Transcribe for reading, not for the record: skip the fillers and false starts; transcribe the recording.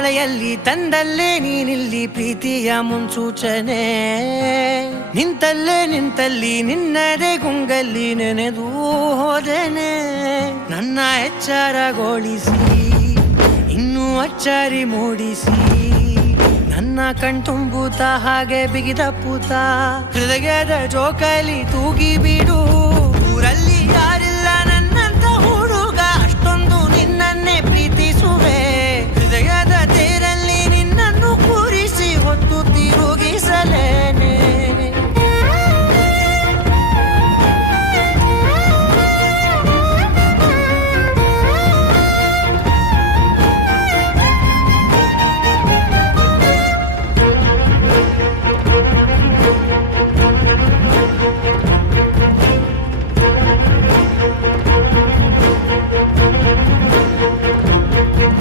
ಮಳೆಯಲ್ಲಿ ತಂದಲ್ಲೇ ನೀನಿಲ್ಲಿ ಪ್ರೀತಿಯ ಮುನ್ಸೂಚನೆ ನಿಂತಲ್ಲಿ ನಿನ್ನದೇ ಗುಂಗಲ್ಲಿ ನೆನೆದು ಹೋದೆನೆ ನನ್ನ ಎಚ್ಚರಗೊಳಿಸಿ ಇನ್ನೂ ಅಚ್ಚರಿ ಮೂಡಿಸಿ ನನ್ನ ಕಣ್ತುಂಬುತ್ತ ಹಾಗೆ ಬಿಗಿದ ಪೂತ ಹೃದಯದ ಜೋಕಾಲಿ ತೂಗಿ ಬಿಡು